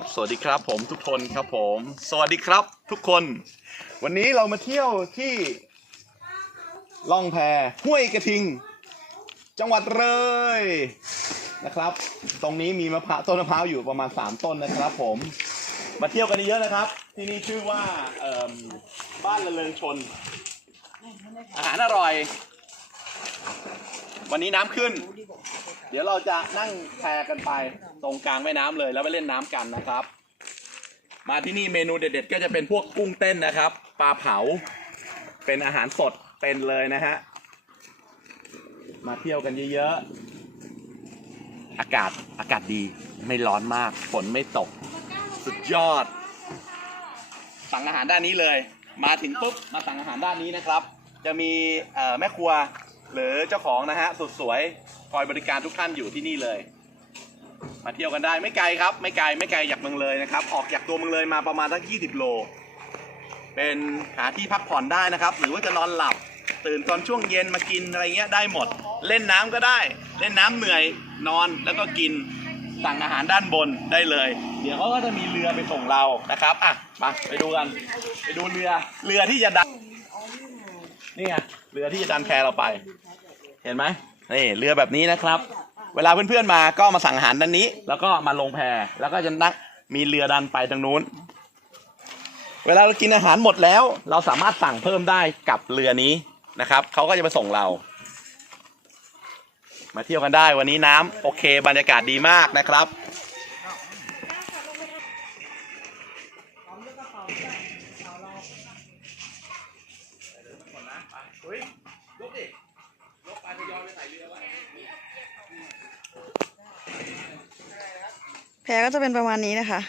บสวัสดีครับผมทุกคนครับผม สวัสดีครับทุกคน วันนี้เรามาเที่ยวที่ล่องแพห้วยกระทิง จังหวัดเลยนะครับ ตรงนี้มีมะพร้าวต้นมะพร้าวอยู่ประมาณ 3 ต้นนะครับ ผม มาเที่ยวกันเยอะนะครับ ที่นี่ชื่อว่าบ้านละเริงชน อาหารอร่อย วันนี้น้ำขึ้น เดี๋ยวเราจะนั่งแพกันไปตรงกลางแม่น้ำเลยแล้วไปเล่นน้ำกันนะครับ มาที่นี่เมนูเด็ด ๆ ก็จะเป็นพวกกุ้งเต้นนะครับ ปลาเผา เป็นอาหารสดเป็นเลยนะฮะ มาเที่ยวกันเยอะๆ อากาศอากาศดีไม่ร้อนมาก ฝนไม่ตก สุดยอด สั่งอาหารด้านนี้เลย มาถึงปุ๊บมาสั่งอาหารด้านนี้นะครับ จะมีเอ่อแม่ครัว หรือเจ้าของนะฮะสุดสวยคอยบริการทุกท่านอยู่ที่นี่เลย มาเที่ยวกันได้ไม่ไกลครับ ไม่ไกลไม่ไกลจากเมืองเลยนะครับ ออกจากตัวเมืองเลยมาประมาณสัก20 โล เป็นหาที่พักผ่อนได้นะครับ หรือว่าจะนอนหลับตื่นตอนช่วงเย็นมากินอะไรเงี้ยได้หมด เล่นน้ำก็ได้ เล่นน้ำเหนื่อยนอนแล้วก็กินสั่งอาหารด้านบนได้เลย เดี๋ยวเขาก็จะมีเรือไปส่งเรานะครับอะมาไปดูกัน ไปดูเรือเรือที่จะดัน นี่ไงเรือที่จะดันแพเราไป เห็นไหมนี่เรือแบบนี้นะครับ เวลาเพื่อนๆมาก็มาสั่งอาหารด้านนี้ แล้วก็มาลงแพแล้วก็จะนั่งมีเรือดันไปทางนู้น เวลาเรากินอาหารหมดแล้ว เราสามารถสั่งเพิ่มได้กับเรือนี้นะครับเขาก็จะมาส่งเรา มาเที่ยวกันได้วันนี้น้ำโอเค บรรยากาศดีมากนะครับ แพรก็จะเป็นประมาณนี้นะคะ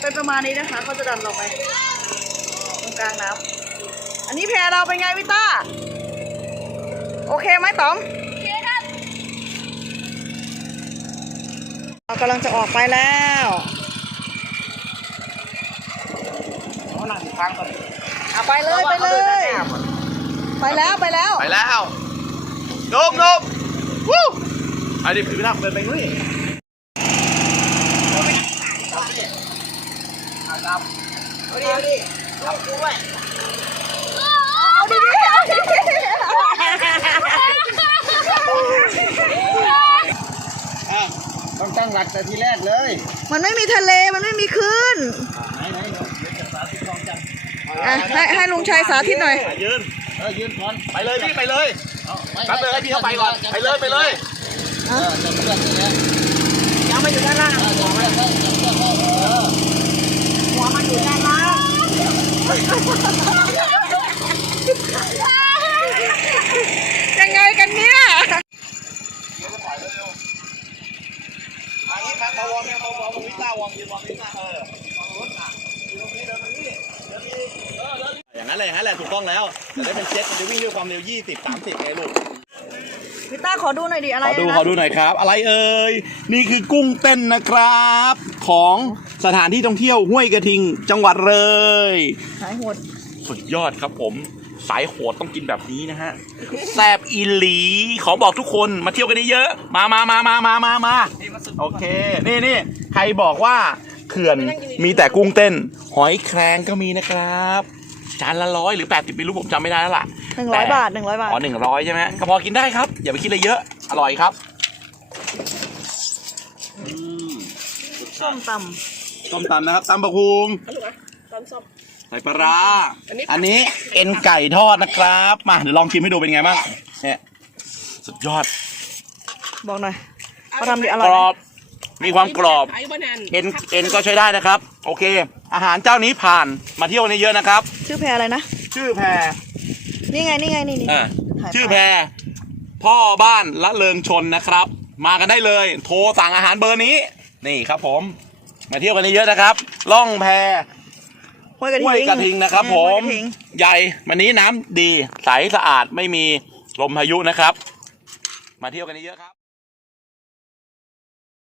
เป็นประมาณนี้นะคะเขาจะดันเราไปตรงกลางน้ำ อันนี้แพรเราเป็นไงวิต้า โอเคไหมต๋อมโอเคครับเรากำลังจะออกไปแล้วเขาหนังทางก่อนเอาไปเลยไปเลย ไปแล้วไปแล้วไปแล้วนุกนุกวู้ไปดิพี่นักเดินไปนู่นเอาดิเอาดิเอากูไว้เอาดีๆเอาดี อะต้องตั้งหลัก แต่ทีแรกเลยๆมันไม่มีทะเลมันไม่มีคลื่นไหนไหนเดี๋ยวเดี๋ยวจะสาธิตลองจังอะให้ให้ลุงชัยสาธิตหน่อยไปยืนเออยืนก่อนไปเลยพี่ไปเลยเอาไม่แป๊บเลยให้พี่เขาไปก่อนไปเลยไปเลยเออจับเชือกนี่แหละยังมาอยู่ด้านล่างเออจับเชือกไว้จับเชือกไว้เออหัวมันอยู่ด้านล่างยังไงกันเนี่ย อันนี้มามาวอร์มเนี่ยมาวอร์มตรงนี้หน้าวอร์มยืนวอร์มนี้หน้าเอออย่างนั้นเลยอย่างนั้นแหละถูกต้องแล้วแต่ได้เป็นเจ็ตมันจะวิ่งด้วยความเร็ว 20 30ไงลูกวิต้าขอดูหน่อยดิอะไรขอดูนะขอดูหน่อยครับ อะไรเอ่ยนี่คือกุ้งเต้นนะครับ ของสถานที่ท่องเที่ยวห้วยกระทิงจังหวัดเลย หายหดสุดยอดครับผม สายโหดต้องกินแบบนี้นะฮะแซบอีหลี ขอบอกทุกคนมาเที่ยวกันเยอะๆมามามามามามามาโอเค นี่นี่ใครบอกว่าเขื่อนมีแต่กุ้งเต้น หอยแครงก็มีนะครับจานละร้อยหรือแปดสิบไม่รู้ผมจำไม่ได้แล้วล่ะหนึ่งร้อยแต่บาทหนึ่งร้อยบาทอ๋อหนึ่งร้อยใช่ไหมก็พอกินได้ครับ อย่าไปคิดอะไรเยอะ อร่อยครับส้มตต้มตำนะครับตำบะคุง ใส่ปลาร้าอันนี้เอ็นไก่ทอดนะครับ มาเดี๋ยวลองชิมให้ดูเป็นไงบ้างเนี่ยสุดยอดำบอกหน่อยเขาทำดีอกร่อยรไหมอบมีความกรอบเอ็นเอ็นก็ใช้ได้นะครับ โอเค อาหารเจ้านี้ผ่านมาเที่ยวนี้เยอะนะครับ ชื่อแพรอะไรนะ ชื่อแพรนี่ไงนี่ไงนี่นี่ อ่าถ่ายชื่อแพรพ่อบ้านละเริงชนนะครับ มากันได้เลย โทรสั่งอาหารเบอร์นี้ นี่ครับผม มาเที่ยวกันเยอะๆนะครับ ล่องแพ ห้วยกระทิงห้วยกระทิงนะครับอืผมห้วยกระทิงใหญ่วันนี้น้ำดีใสสะอาดไม่มีลมพายุนะครับ มาเที่ยวกันเยอะๆครับ